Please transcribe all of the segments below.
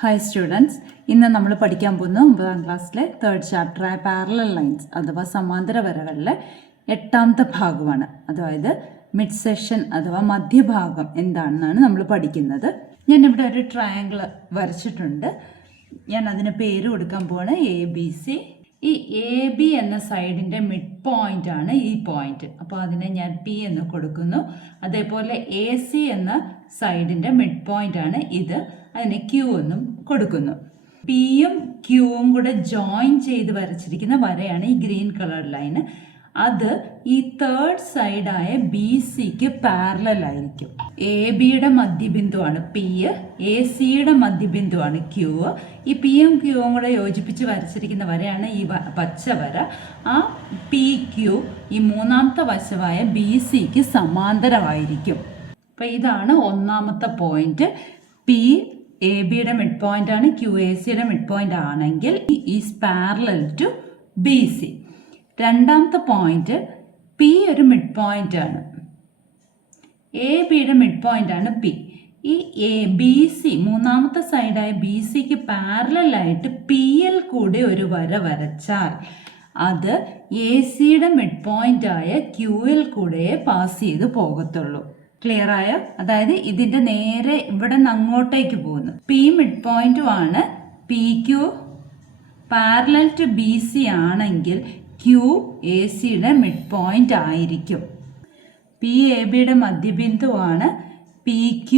Hi students, ഇന്ന് നമ്മൾ പഠിക്കാൻ പോകുന്ന 9ാം ക്ലാസ്സിലെ 3rd ചാപ്റ്ററായ പാരലൽ ലൈൻസ് അഥവാ സമാന്തര വരകളിലെ 8ാമത്തെ ഭാഗമാണ്. അതായത് മിഡ് സെഷൻ അഥവാ മധ്യഭാഗം എന്താണെന്നാണ് നമ്മൾ പഠിക്കുന്നത്. ഞാനിവിടെ ഒരു ട്രയാങ്കിൾ വരച്ചിട്ടുണ്ട്. ഞാൻ അതിന് പേര് കൊടുക്കാൻ പോവാണ് ABC. ഈ AB എന്ന സൈഡിൻ്റെ മിഡ് പോയിന്റ് ആണ് ഈ പോയിന്റ്. അപ്പോൾ അതിനെ ഞാൻ P എന്ന് കൊടുക്കുന്നു. അതേപോലെ AC എന്ന സൈഡിൻ്റെ മിഡ് പോയിന്റ് ആണ് ഇത്. അതിന് Q എന്നും കൊടുക്കുന്നു. Pയും Qവും കൂടെ ജോയിൻ ചെയ്ത് വരച്ചിരിക്കുന്ന വരയാണ് ഈ ഗ്രീൻ കളർ ലൈന്. അത് ഈ 3rd സൈഡായ BCക്ക് പാരലൽ ആയിരിക്കും. ABയുടെ മധ്യബിന്ദുവാണ് P, ACയുടെ മധ്യബിന്ദുവാണ് Q. ഈ Pയും Qവും കൂടെ യോജിപ്പിച്ച് വരച്ചിരിക്കുന്ന വരയാണ് ഈ പച്ച വര. ആ PQ ഈ 3ാമത്തെ വശമായ BCക്ക് സമാന്തരമായിരിക്കും. അപ്പം ഇതാണ് 1ാമത്തെ പോയിന്റ്. P ABയുടെ മിഡ് പോയിന്റ് ആണ്, Q ACയുടെ മിഡ് പോയിന്റ് ആണെങ്കിൽ ഈസ് പാരലൽ ടു BC. 2ാമത്തെ പോയിന്റ് P ഒരു മിഡ് പോയിന്റ് ആണ്, ABയുടെ മിഡ് പോയിന്റ് ആണ് P. ഈ BC 3ാമത്തെ സൈഡായ BCക്ക് പാരലലായിട്ട് PL കൂടെ ഒരു വര വരച്ചാൽ അത് ACയുടെ മിഡ് പോയിന്റ് ആയ QL കൂടെ പാസ് ചെയ്ത് പോകത്തുള്ളൂ. ക്ലിയർ ആയോ? അതായത് ഇതിൻ്റെ നേരെ ഇവിടെ നിന്ന് അങ്ങോട്ടേക്ക് പോകുന്നു. P മിഡ് പോയിന്റും ആണ്. PQ പാരലൽ ടു BC ആണെങ്കിൽ Q ACയുടെ മിഡ് പോയിന്റ് ആയിരിക്കും. P ABയുടെ മധ്യബിന്ദുവാണ്. PQ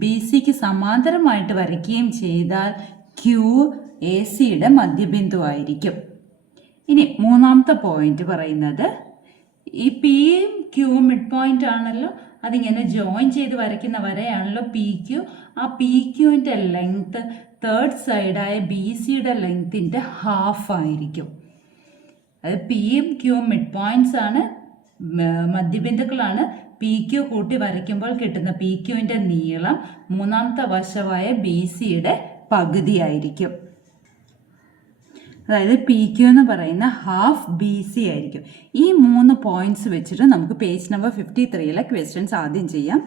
BCക്ക് സമാന്തരമായിട്ട് വരയ്ക്കുകയും ചെയ്താൽ Q ACയുടെ മധ്യബിന്ദു ആയിരിക്കും. ഇനി 3ാമത്തെ പോയിന്റ് പറയുന്നത് ഈ Pയും Qവും മിഡ് പോയിന്റ് ആണല്ലോ, അതിങ്ങനെ ജോയിൻ ചെയ്ത് വരയ്ക്കുന്ന വരയാണല്ലോ PQ. ആ PQവിൻ്റെ ലെങ്ത് 3rd സൈഡായ BCയുടെ ലെങ്ത്തിൻ്റെ ഹാഫ് ആയിരിക്കും. അത് Pയും Qവും മിഡ് പോയിന്റ്സ് ആണ്, മധ്യബിന്ദുക്കളാണ്. PQ കൂട്ടി വരയ്ക്കുമ്പോൾ കിട്ടുന്ന PQവിൻ്റെ നീളം 3ാമത്തെ വശമായ BCയുടെ പകുതിയായിരിക്കും. അതായത് PQ എന്ന് പറയുന്ന ഹാഫ് BC ആയിരിക്കും. ഈ 3 പോയിന്റ്സ് വെച്ചിട്ട് നമുക്ക് പേജ് നമ്പർ 53 ക്വസ്റ്റ്യൻസ് ആദ്യം ചെയ്യാം.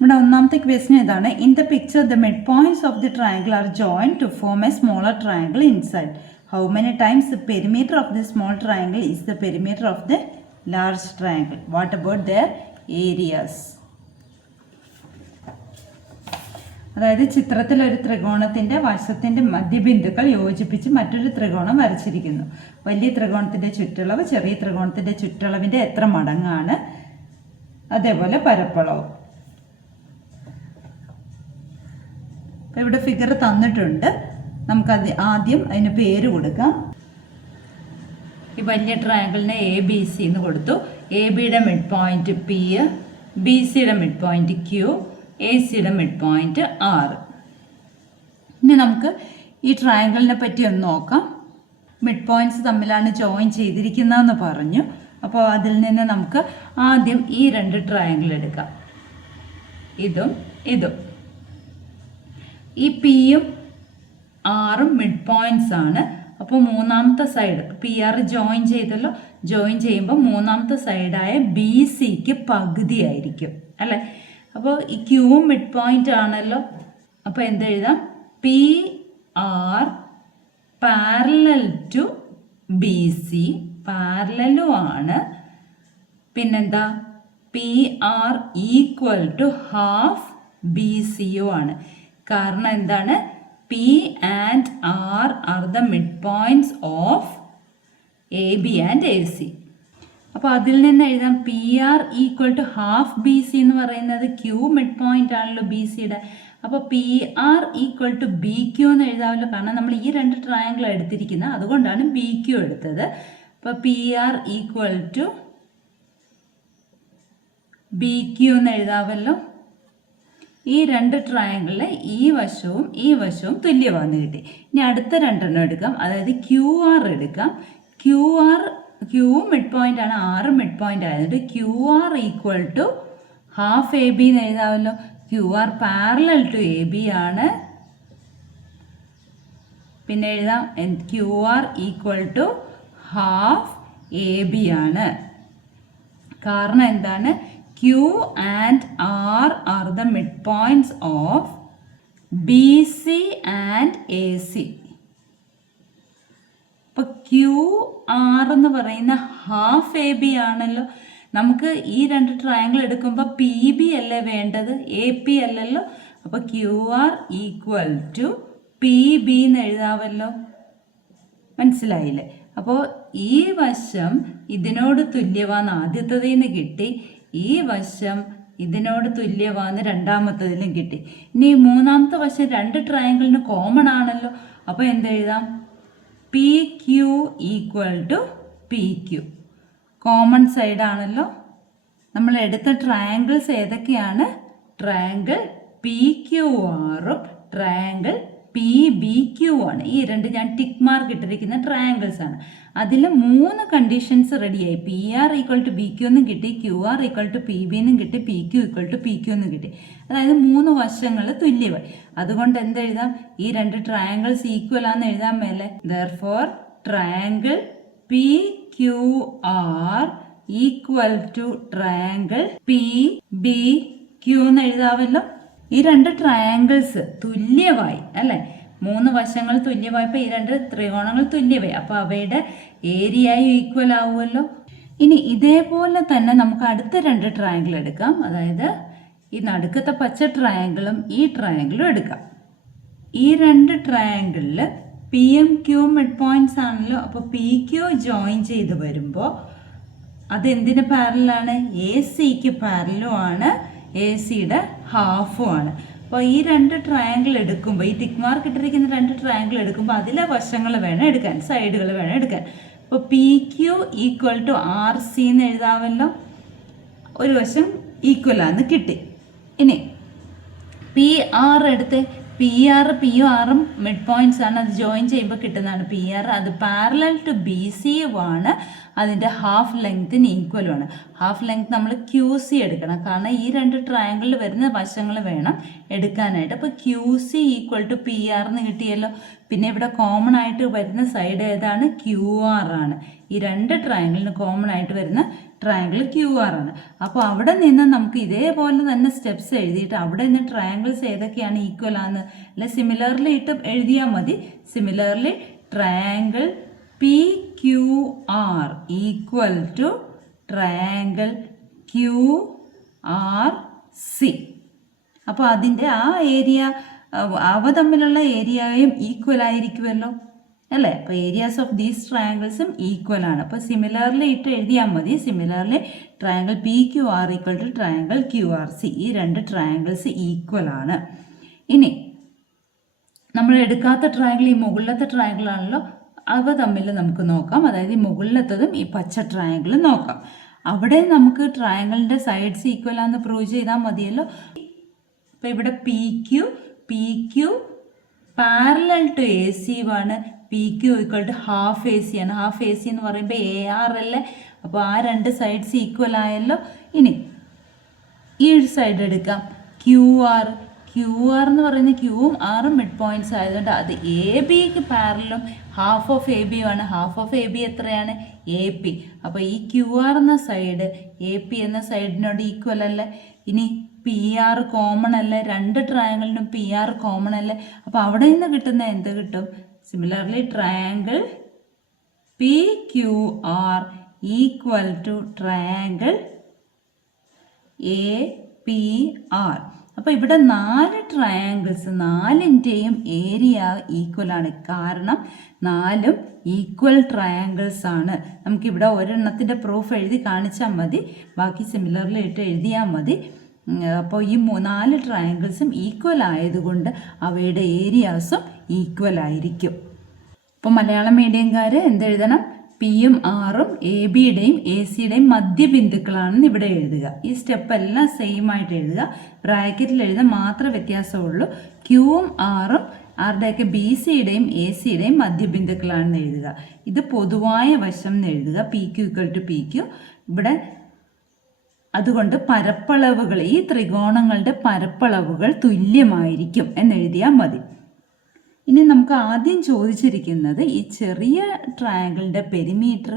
ഇവിടെ 1ാമത്തെ ക്വസ്റ്റ്യൻ ഇതാണ്. In the picture the mid points of the triangle are join to form a smaller triangle inside. How many times the perimeter of the small triangle is the perimeter of the large triangle? What about their areas? അതായത് ചിത്രത്തിലൊരു ത്രികോണത്തിൻ്റെ വശത്തിൻ്റെ മധ്യബിന്ദുക്കൾ യോജിപ്പിച്ച് മറ്റൊരു ത്രികോണം വരച്ചിരിക്കുന്നു. വലിയ ത്രികോണത്തിൻ്റെ ചുറ്റളവ് ചെറിയ ത്രികോണത്തിൻ്റെ ചുറ്റളവിൻ്റെ എത്ര മടങ്ങാണ്? അതേപോലെ പരപ്പളവും. അപ്പം ഇവിടെ ഫിഗർ തന്നിട്ടുണ്ട്. നമുക്കത് ആദ്യം അതിന് പേര് കൊടുക്കാം. ഈ വലിയ ട്രയാങ്കിളിന് ABC എന്ന് കൊടുത്തു. ABയുടെ മിഡ് പോയിന്റ് P, BCയുടെ മിഡ് പോയിന്റ് Q, ACയുടെ മിഡ് പോയിന്റ് R. ഇനി നമുക്ക് ഈ ട്രയാങ്കിളിനെ പറ്റി ഒന്ന് നോക്കാം. മിഡ് പോയിന്റ്സ് തമ്മിലാണ് ജോയിൻ ചെയ്തിരിക്കുന്നതെന്ന് പറഞ്ഞു. അപ്പോൾ അതിൽ നിന്ന് നമുക്ക് ആദ്യം ഈ 2 ട്രയാങ്കിൾ എടുക്കാം, ഇതും ഇതും. ഈ Pയും Rഉം മിഡ് പോയിന്റ്സ് ആണ്. അപ്പോൾ 3ാമത്തെ സൈഡ് PR ജോയിൻ ചെയ്തല്ലോ. ജോയിൻ ചെയ്യുമ്പോൾ 3ാമത്തെ സൈഡായ BCക്ക് പകുതിയായിരിക്കും അല്ലേ? അപ്പോൾ ഈ Qവും മിഡ് പോയിന്റ് ആണല്ലോ. അപ്പോൾ എന്തെഴുതാം? PR പാരലൽ ടു BC, പാരലലും ആണ്. പിന്നെന്താ? PR ഈക്വൽ ടു ഹാഫ് BCയും ആണ്. കാരണം എന്താണ്? P and R are the midpoints of AB and AC. അപ്പോൾ അതിൽ നിന്ന് എഴുതാം PR equal to half BC എന്ന് പറയുന്നത് Q മിഡ് പോയിന്റ് ആണല്ലോ BCയുടെ. അപ്പോൾ PR ഈക്വൽ ടു BQ എന്ന് എഴുതാമല്ലോ. കാരണം നമ്മൾ ഈ 2 ട്രയാങ്കിൾ എടുത്തിരിക്കുന്നത്, അതുകൊണ്ടാണ് BQ എടുത്തത്. അപ്പോൾ PR ഈക്വൽ ടു BQ എന്ന് എഴുതാമല്ലോ. ഈ 2 ട്രയാങ്കിളിലെ ഈ വശവും തുല്യമാണെന്ന് കിട്ടി. ഇനി അടുത്ത 2 എടുക്കാം. അതായത് QR എടുക്കാം. Qവും മിഡ് പോയിന്റ് ആണ്, R മിഡ് പോയിന്റ് ആയതുകൊണ്ട് QR equal to half AB എന്ന് എഴുതാമല്ലോ. QR പാരലൽ ടു AB ആണ്. പിന്നെ എഴുതാം QR equal to half AB ആണ്. കാരണം എന്താണ്? Q and R are the midpoints of B C and A C. അപ്പോൾ ക്യു ആർ എന്ന് പറയുന്ന ഹാഫ് എ ബി ആണല്ലോ. നമുക്ക് ഈ രണ്ട് ട്രയാങ്കിൾ എടുക്കുമ്പോൾ പി ബി അല്ലേ വേണ്ടത്, എ പി അല്ലല്ലോ. അപ്പോൾ Q R equal to P B എന്ന് എഴുതാമല്ലോ. മനസ്സിലായില്ലേ? അപ്പോൾ ഈ വശം ഇതിനോട് തുല്യമാണെന്ന് ആദ്യത്തതിൽ നിന്ന് കിട്ടി, ഈ വശം ഇതിനോട് തുല്യമാണെന്ന് രണ്ടാമത്തതിലും കിട്ടി. ഇനി മൂന്നാമത്തെ വശം രണ്ട് ട്രയാങ്കിളിന് കോമൺ ആണല്ലോ. അപ്പോൾ എന്തെഴുതാം? P Q equal to P Q. Common സൈഡാണല്ലോ. നമ്മൾ എടുത്ത ട്രയാങ്കിൾസ് ഏതൊക്കെയാണ്? ട്രയാങ്കിൾ പി ക്യു ആറും ട്രയാങ്കിൾ പി ബി ക്യു ആണ്. ഈ രണ്ട് ഞാൻ ടിക്ക് മാർക്ക് ഇട്ടിരിക്കുന്ന ട്രയാങ്കിൾസ് ആണ്. അതിൽ 3 കണ്ടീഷൻസ് റെഡിയായി. P R equal to B Q എന്നും കിട്ടി, Q R equal to P B എന്നും കിട്ടി, P Q equal to P Q എന്നും കിട്ടി. അതായത് 3 വശങ്ങൾ തുല്യമായി. അതുകൊണ്ട് എന്തെഴുതാം? ഈ രണ്ട് ട്രയാങ്കിൾസ് ഈക്വൽ ആണെന്ന് എഴുതാൻ മേലെ. Therefore triangle P Q R equal to triangle P B Q എന്ന് എഴുതാമല്ലോ. ഈ രണ്ട് ട്രയാങ്കിൾസ് തുല്യമായി അല്ലേ? 3 വശങ്ങൾ തുല്യമായപ്പോൾ ഈ രണ്ട് ത്രികോണങ്ങൾ തുല്യമായി. അപ്പോൾ അവയുടെ ഏരിയയും ഈക്വൽ ആവുമല്ലോ. ഇനി ഇതേപോലെ തന്നെ നമുക്ക് അടുത്ത രണ്ട് ട്രയാങ്കിൾ എടുക്കാം. അതായത് ഈ നടുക്കത്തെ പച്ച ട്രയാങ്കിളും ഈ ട്രയാങ്കിളും എടുക്കാം. ഈ രണ്ട് ട്രയാങ്കിളിൽ P M Q mid points ആണല്ലോ. അപ്പോൾ പി ക്യൂ ജോയിൻ ചെയ്ത് വരുമ്പോൾ അതെന്തിന് പാരലാണ്? എ സിക്ക് പാരലും ആണ്, എ സിയുടെ ഹാഫും ആണ്. അപ്പോൾ ഈ രണ്ട് ട്രയാങ്കിൾ എടുക്കുമ്പോൾ, ഈ ടിക്ക് മാർക്ക് ഇട്ടിരിക്കുന്ന രണ്ട് ട്രയാങ്കിൾ എടുക്കുമ്പോൾ അതിലെ വശങ്ങൾ വേണം എടുക്കാൻ, സൈഡുകൾ വേണം എടുക്കാൻ. അപ്പോൾ P Q equal to R C എന്ന് എഴുതാമല്ലോ. ഒരു വശം ഈക്വലാന്ന് കിട്ടി. ഇനി പി ആർ എടുത്ത്, പി ആർ പി യു ആറും മിഡ് പോയിന്റ്സ് ആണ്. അത് ജോയിൻ ചെയ്യുമ്പോൾ കിട്ടുന്നതാണ് പി ആർ. അത് പാരലൽ ടു ബി സി ആണ്. അതിൻ്റെ ഹാഫ് ലെങ്ത്തിന് ഈക്വലുമാണ്. ഹാഫ് ലെങ്ത് നമ്മൾ ക്യൂ സി എടുക്കണം, കാരണം ഈ രണ്ട് ട്രയാങ്കിളിൽ വരുന്ന വശങ്ങൾ വേണം എടുക്കാനായിട്ട്. അപ്പോൾ Q C equal to P R എന്ന് കിട്ടിയല്ലോ. പിന്നെ ഇവിടെ കോമൺ ആയിട്ട് വരുന്ന സൈഡ് ഏതാണ്? ക്യൂ ആർ ആണ്. ഈ രണ്ട് ട്രയാങ്കിളിന് കോമൺ ആയിട്ട് വരുന്ന ട്രയാങ്കിൾ ക്യൂ ആർ ആണ്. അപ്പോൾ അവിടെ നിന്ന് നമുക്ക് ഇതേപോലെ തന്നെ സ്റ്റെപ്സ് എഴുതിയിട്ട് അവിടെ നിന്ന് ട്രയാങ്കിൾസ് ഏതൊക്കെയാണ് ഈക്വൽ ആണെന്ന് അല്ലെ സിമിലർലി ഇട്ട് എഴുതിയാൽ മതി. Similarly triangle P Q R equal to triangle Q R C. അപ്പോൾ അതിൻ്റെ ആ ഏരിയ, അവ തമ്മിലുള്ള ഏരിയയും ഈക്വൽ ആയിരിക്കുമല്ലോ അല്ലേ? അപ്പോൾ ഏരിയാസ് ഓഫ് ദീസ് ട്രയാങ്കിൾസും ഈക്വൽ ആണ്. അപ്പോൾ സിമിലർലി ഇട്ട് എഴുതിയാൽ മതി. Similarly triangle P Q R equal to triangle Q R C. ഈ രണ്ട് ട്രയാങ്കിൾസ് ഈക്വൽ ആണ്. ഇനി നമ്മൾ എടുക്കാത്ത ട്രയാങ്കിൾ ഈ മുകളിലത്തെ ട്രയാങ്കിൾ ആണല്ലോ. അവ തമ്മിൽ നമുക്ക് നോക്കാം. അതായത് ഈ മുകളിലത്തതും ഈ പച്ച ട്രയാങ്കിളും നോക്കാം. അവിടെ നമുക്ക് ട്രയാങ്കിളിൻ്റെ സൈഡ്സ് ഈക്വൽ ആണെന്ന് പ്രൂവ് ചെയ്താൽ മതിയല്ലോ. അപ്പോൾ ഇവിടെ P Q parallel to A C ആണ്. P Q equal to half A C ആണ്. ഹാഫ് എ സി എന്ന് പറയുമ്പോൾ എ ആർ അല്ലേ? അപ്പോൾ ആ രണ്ട് സൈഡ്സ് ഈക്വൽ ആയല്ലോ. ഇനി ഈ സൈഡ് എടുക്കാം. ക്യു ആർ എന്ന് പറയുന്ന ക്യൂവും ആറും മിഡ് പോയിന്റ്സ് ആയതുകൊണ്ട് അത് എ ബിക്ക് പാരലും ഹാഫ് ഓഫ് എ ബി ആണ്. ഹാഫ് ഓഫ് എ ബി എത്രയാണ്? A P. അപ്പോൾ ഈ ക്യു ആർ എന്ന സൈഡ് എ പി എന്ന സൈഡിനോട് ഈക്വൽ അല്ലേ? ഇനി പി ആർ കോമൺ അല്ലേ? രണ്ട് ട്രയാങ്കിളിനും പി ആർ കോമൺ അല്ലേ? അപ്പോൾ അവിടെ നിന്ന് കിട്ടുന്ന എന്ത് കിട്ടും? Similarly triangle P Q R equal to triangle A P R. അപ്പോൾ ഇവിടെ 4 ട്രയാങ്കിൾസ്, 4ൻ്റെയും ഏരിയ ഈക്വൽ ആണ്. കാരണം 4ഉം ഈക്വൽ ട്രയാങ്കിൾസ് ആണ്. നമുക്കിവിടെ ഒരെണ്ണത്തിൻ്റെ പ്രൂഫ് എഴുതി കാണിച്ചാൽ മതി, ബാക്കി സിമിലർലി ഇട്ട് എഴുതിയാൽ മതി. അപ്പോൾ ഈ 4 ട്രയാങ്കിൾസും ഈക്വൽ ആയതുകൊണ്ട് അവയുടെ ഏരിയാസും ഈക്വൽ ആയിരിക്കും. അപ്പോൾ മലയാളം മീഡിയംകാർ എന്തെഴുതണം? പിയും ആറും എ ബിയുടെയും എ സിയുടെയും മധ്യബിന്ദുക്കളാണെന്ന് ഇവിടെ എഴുതുക. ഈ സ്റ്റെപ്പ് എല്ലാം സെയിം ആയിട്ട് എഴുതുക. ബ്രാക്കറ്റിൽ എഴുതാൻ മാത്രമേ വ്യത്യാസമുള്ളൂ. ക്യൂവും ആറും ആരുടെയൊക്കെ ബി സിയുടെയും എ സിയുടെയും മധ്യബിന്ദുക്കളാണെന്ന് എഴുതുക. ഇത് പൊതുവായ വശം എന്ന് എഴുതുക. P Q equal to P Q. ഇവിടെ അതുകൊണ്ട് പരപ്പളവുകൾ, ഈ ത്രികോണങ്ങളുടെ പരപ്പളവുകൾ തുല്യമായിരിക്കും എന്നെഴുതിയാൽ മതി. ഇനി നമുക്ക് ആദ്യം ചോദിച്ചിരിക്കുന്നത് ഈ ചെറിയ ട്രയാങ്കിളിൻ്റെ പെരിമീറ്റർ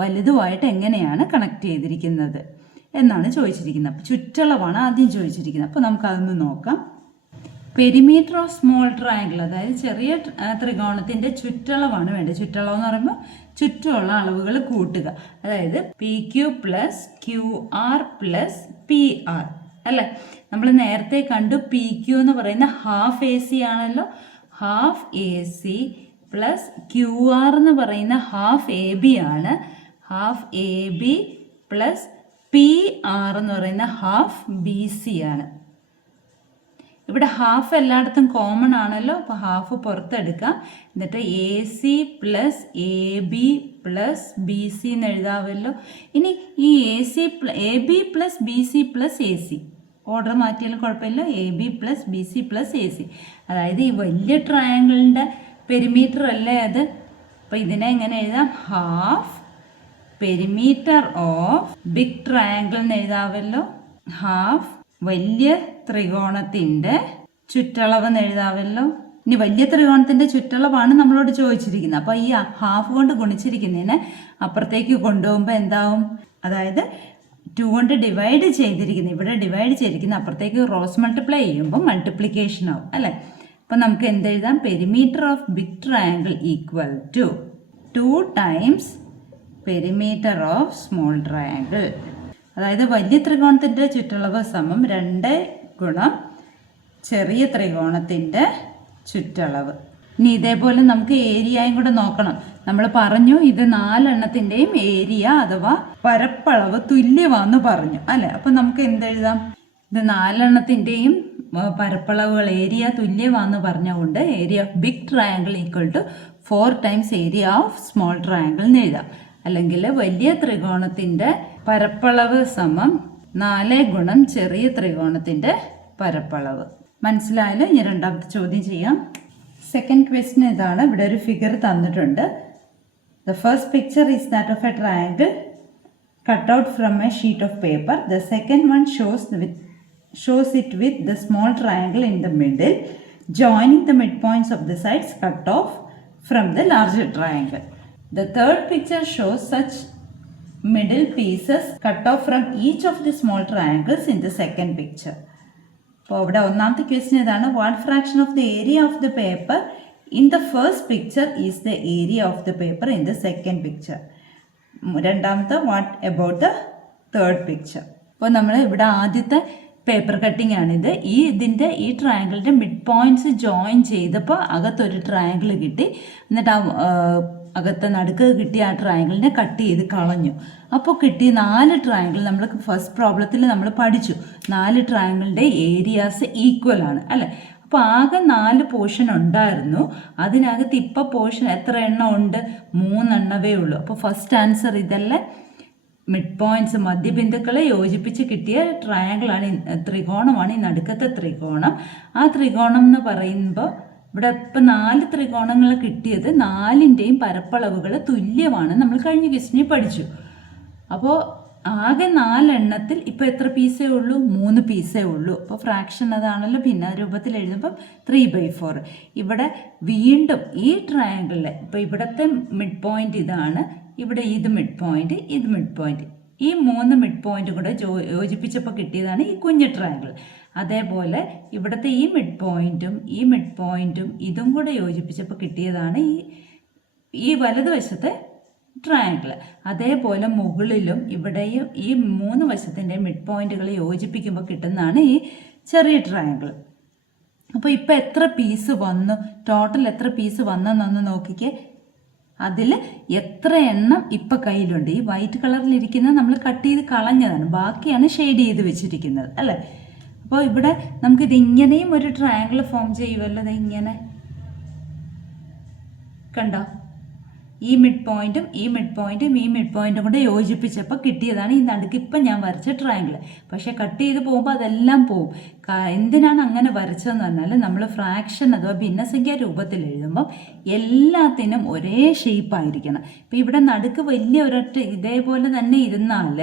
വലുതുമായിട്ട് എങ്ങനെയാണ് കണക്ട് ചെയ്തിരിക്കുന്നത് എന്നാണ് ചോദിച്ചിരിക്കുന്നത്. അപ്പോൾ ചുറ്റളവാണ് ആദ്യം ചോദിച്ചിരിക്കുന്നത്. അപ്പോൾ നമുക്കതൊന്ന് നോക്കാം. പെരിമീറ്റർ ഓഫ് സ്മോൾ ട്രയാങ്കിൾ, അതായത് ചെറിയ ത്രികോണത്തിന്റെ ചുറ്റളവാണ് വേണ്ടത്. ചുറ്റളവ് എന്ന് പറയുമ്പോൾ ചുറ്റുമുള്ള അളവുകൾ കൂട്ടുക. അതായത് P Q plus Q R plus P R അല്ലേ. നമ്മൾ നേരത്തെ കണ്ടു പി ക്യു എന്ന് പറയുന്ന ഹാഫ് എ സി ആണല്ലോ. Half A C plus Q R എന്ന് പറയുന്ന ഹാഫ് എ ബി ആണ്. Half A B plus P R എന്ന് പറയുന്ന ഹാഫ് ബി സി ആണ്. ഇവിടെ ഹാഫ് എല്ലായിടത്തും കോമൺ ആണല്ലോ, അപ്പോൾ ഹാഫ് പുറത്തെടുക്കാം. എന്നിട്ട് A C plus A B plus B C എന്ന് എഴുതാമല്ലോ. ഇനി ഈ A B plus B C plus A C order മാറ്റിയാലും കുഴപ്പമില്ല. A B plus B C plus A C, അതായത് ഈ വലിയ ട്രയാങ്കിളിൻ്റെ പെരിമീറ്റർ അല്ലേ അത്. അപ്പോൾ ഇതിനെ എങ്ങനെ എഴുതാം? Half perimeter of big triangle എന്ന് എഴുതാമല്ലോ. ഹാഫ് വലിയ ത്രികോണത്തിന്റെ ചുറ്റളവ് എന്ന് എഴുതാമല്ലോ. ഇനി വലിയ ത്രികോണത്തിന്റെ ചുറ്റളവാണ് നമ്മളോട് ചോദിച്ചിരിക്കുന്നത്. അപ്പോൾ ഈ ഹാഫ് കൊണ്ട് ഗുണിച്ചിരിക്കുന്നതിനെ അപ്പുറത്തേക്ക് കൊണ്ടുപോകുമ്പോൾ എന്താവും? അതായത് 2 കൊണ്ട് ഡിവൈഡ് ചെയ്തിരിക്കുന്നത്, ഇവിടെ ഡിവൈഡ് ചെയ്തിരിക്കുന്ന അപ്പുറത്തേക്ക് ക്രോസ് മൾട്ടിപ്ലൈ ചെയ്യുമ്പോൾ മൾട്ടിപ്ലിക്കേഷൻ ആവും അല്ലേ. അപ്പം നമുക്ക് എന്തെഴുതാം? Perimeter of big triangle equal to 2 times perimeter of small triangle. അതായത് വലിയ ത്രികോണത്തിൻ്റെ ചുറ്റളവ് സമം 2 ഗുണം ചെറിയ ത്രികോണത്തിൻ്റെ ചുറ്റളവ്. ഇനി ഇതേപോലെ നമുക്ക് ഏരിയയും കൂടെ നോക്കണം. നമ്മൾ പറഞ്ഞു ഇത് 4 എണ്ണത്തിൻ്റെയും ഏരിയ അഥവാ പരപ്പളവ് തുല്യമാണെന്ന് പറഞ്ഞു അല്ലേ. അപ്പം നമുക്ക് എന്തെഴുതാം? ഇത് 4 എണ്ണത്തിൻ്റെയും പരപ്പളവുകൾ ഏരിയ തുല്യമാണെന്ന് പറഞ്ഞുകൊണ്ട് area of big triangle equal to 4 times area of small triangle എന്ന് എഴുതാം. അല്ലെങ്കിൽ വലിയ ത്രികോണത്തിൻ്റെ പരപ്പളവ് സമം 4 ഗുണം ചെറിയ ത്രികോണത്തിൻ്റെ പരപ്പളവ്. മനസ്സിലായാലും ഇനി രണ്ടാമത്തെ ചോദ്യം ചെയ്യാം. സെക്കൻഡ് ക്വസ്റ്റ്യൻ ഇതാണ്. ഇവിടെ ഒരു ഫിഗർ തന്നിട്ടുണ്ട്. The first picture is that of A triangle cut out from A sheet of paper. The second one shows it with the small triangle in the middle joining the midpoints of the sides cut off from the larger triangle. The third picture shows such middle pieces cut off from each of the small triangles in the second picture. അപ്പോൾ ഇവിടെ ഒന്നാമത്തെ question ഇതാണ്. What fraction of the area of the paper in the first picture is the area of the paper in the second picture. രണ്ടാമത്തെ what about the third picture. അപ്പോൾ നമ്മൾ ഇവിടെ ആദ്യത്തെ paper cutting ആണിത്. ഇതിൻ്റെ ഈ ട്രയാങ്കിളിൻ്റെ മിഡ് പോയിന്റ്സ് ജോയിൻ ചെയ്തപ്പോൾ അകത്തൊരു ട്രയാങ്കിൾ കിട്ടി. എന്നിട്ട് അകത്ത് നടുക്ക് കിട്ടിയ ആ ട്രയാങ്കിളിനെ കട്ട് ചെയ്ത് കളഞ്ഞു. അപ്പോൾ കിട്ടിയ 4 ട്രയാങ്കിൾ നമ്മൾ ഫസ്റ്റ് പ്രോബ്ലത്തിൽ നമ്മൾ പഠിച്ചു. 4 ട്രയാങ്കിളിൻ്റെ ഏരിയാസ് ഈക്വൽ ആണ് അല്ലേ. അപ്പോൾ ആകെ 4 പോർഷൻ ഉണ്ടായിരുന്നു. അതിനകത്ത് ഇപ്പോൾ പോർഷൻ എത്ര എണ്ണം ഉണ്ട്? 3 എണ്ണവേ ഉള്ളൂ. അപ്പോൾ ഫസ്റ്റ് ആൻസർ ഇതല്ലേ. മിഡ് പോയിന്റ്സ് മധ്യബിന്ദുക്കളെ യോജിപ്പിച്ച് കിട്ടിയ ട്രയാങ്കിളാണ്, ത്രികോണമാണ് ഈ നടുക്കത്തെ ത്രികോണം. ആ ത്രികോണം എന്ന് പറയുമ്പോൾ ഇവിടെ ഇപ്പം 4 ത്രികോണങ്ങൾ കിട്ടിയത് 4ൻ്റെയും പരപ്പളവുകൾ തുല്യമാണ്. നമ്മൾ കഴിഞ്ഞ ക്വസ്റ്റ്യനിൽ പഠിച്ചു. അപ്പോൾ ആകെ 4 എണ്ണത്തിൽ ഇപ്പോൾ എത്ര പീസേ ഉള്ളൂ? 3 പീസേ ഉള്ളൂ. അപ്പോൾ ഫ്രാക്ഷൻ അതാണല്ലോ ഭിന്ന രൂപത്തിൽ എഴുതുമ്പം 3/4. ഇവിടെ വീണ്ടും ഈ ട്രയാങ്കിളിലെ ഇപ്പോൾ ഇവിടുത്തെ മിഡ് പോയിന്റ് ഇതാണ്, ഇവിടെ ഇത് മിഡ് പോയിന്റ്, ഇത് മിഡ് പോയിന്റ്, ഈ 3 മിഡ് പോയിന്റ് കൂടെ യോജിപ്പിച്ചപ്പോൾ കിട്ടിയതാണ് ഈ കുഞ്ഞു ട്രയാങ്കിൾ. അതേപോലെ ഇവിടുത്തെ ഈ മിഡ് പോയിന്റും ഇതും കൂടെ യോജിപ്പിച്ചപ്പോൾ കിട്ടിയതാണ് ഈ വലതുവശത്തെ ട്രയാങ്കിൾ. അതേപോലെ മുകളിലും ഇവിടെയും ഈ 3 വശത്തിൻ്റെ മിഡ് പോയിന്റുകൾ യോജിപ്പിക്കുമ്പോൾ കിട്ടുന്നതാണ് ഈ ചെറിയ ട്രയാങ്കിൾ. അപ്പോൾ ഇപ്പോൾ എത്ര പീസ് വന്നു, ടോട്ടൽ എത്ര പീസ് വന്നെന്നൊന്ന് നോക്കിക്കേ. അതിൽ എത്ര എണ്ണം ഇപ്പം കയ്യിലുണ്ട്? ഈ വൈറ്റ് കളറിലിരിക്കുന്നത് നമ്മൾ കട്ട് ചെയ്ത് കളഞ്ഞതാണ്, ബാക്കിയാണ് ഷെയ്ഡ് ചെയ്ത് വെച്ചിരിക്കുന്നത് അല്ലേ. അപ്പോൾ ഇവിടെ നമുക്കിത് ഇങ്ങനെയും ഒരു ട്രയാങ്കിൾ ഫോം ചെയ്യുമല്ലോ. ഇത് ഇങ്ങനെ കണ്ടോ? ഈ മിഡ് പോയിന്റും കൂടെ യോജിപ്പിച്ചപ്പോൾ കിട്ടിയതാണ് ഈ നടുക്ക് ഇപ്പം ഞാൻ വരച്ച ട്രയാങ്കിൾ. പക്ഷേ കട്ട് ചെയ്ത് പോകുമ്പോൾ അതെല്ലാം പോവും. എന്തിനാണ് അങ്ങനെ വരച്ചതെന്ന് പറഞ്ഞാൽ നമ്മൾ ഫ്രാക്ഷൻ അഥവാ ഭിന്നസംഖ്യ രൂപത്തിൽ എഴുതുമ്പം എല്ലാത്തിനും ഒരേ ഷേപ്പായിരിക്കണം. ഇപ്പം ഇവിടെ നടുക്ക് വലിയ ഒരൊറ്റ ഇതേപോലെ തന്നെ ഇരുന്നാൽ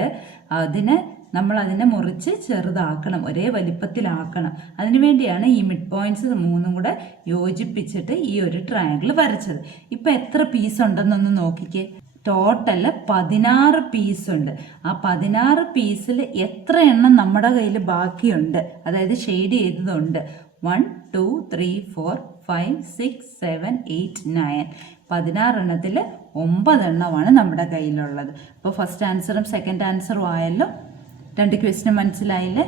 നമ്മൾ അതിനെ മുറിച്ച് ചെറുതാക്കണം, ഒരേ വലിപ്പത്തിലാക്കണം. അതിനുവേണ്ടിയാണ് ഈ മിഡ് പോയിന്റ്സ് 3 കൂടെ യോജിപ്പിച്ചിട്ട് ഈ ഒരു ട്രയാങ്കിൾ വരച്ചത്. ഇപ്പം എത്ര പീസ് ഉണ്ടെന്നൊന്ന് നോക്കിക്കേ. ടോട്ടൽ 16 പീസുണ്ട്. ആ 16 പീസിൽ എത്ര എണ്ണം നമ്മുടെ കയ്യിൽ ബാക്കിയുണ്ട്, അതായത് ഷെയ്ഡ് ചെയ്തതുണ്ട്? 1 2 3 4 5 6 7 8 9. 16 എണ്ണത്തിൽ 9 എണ്ണമാണ് നമ്മുടെ കയ്യിലുള്ളത്. അപ്പോൾ ഫസ്റ്റ് ആൻസറും സെക്കൻഡ് ആൻസറും ആയല്ലോ. 2 ക്വസ്റ്റ്യൻ മനസ്സിലായില്ലേ?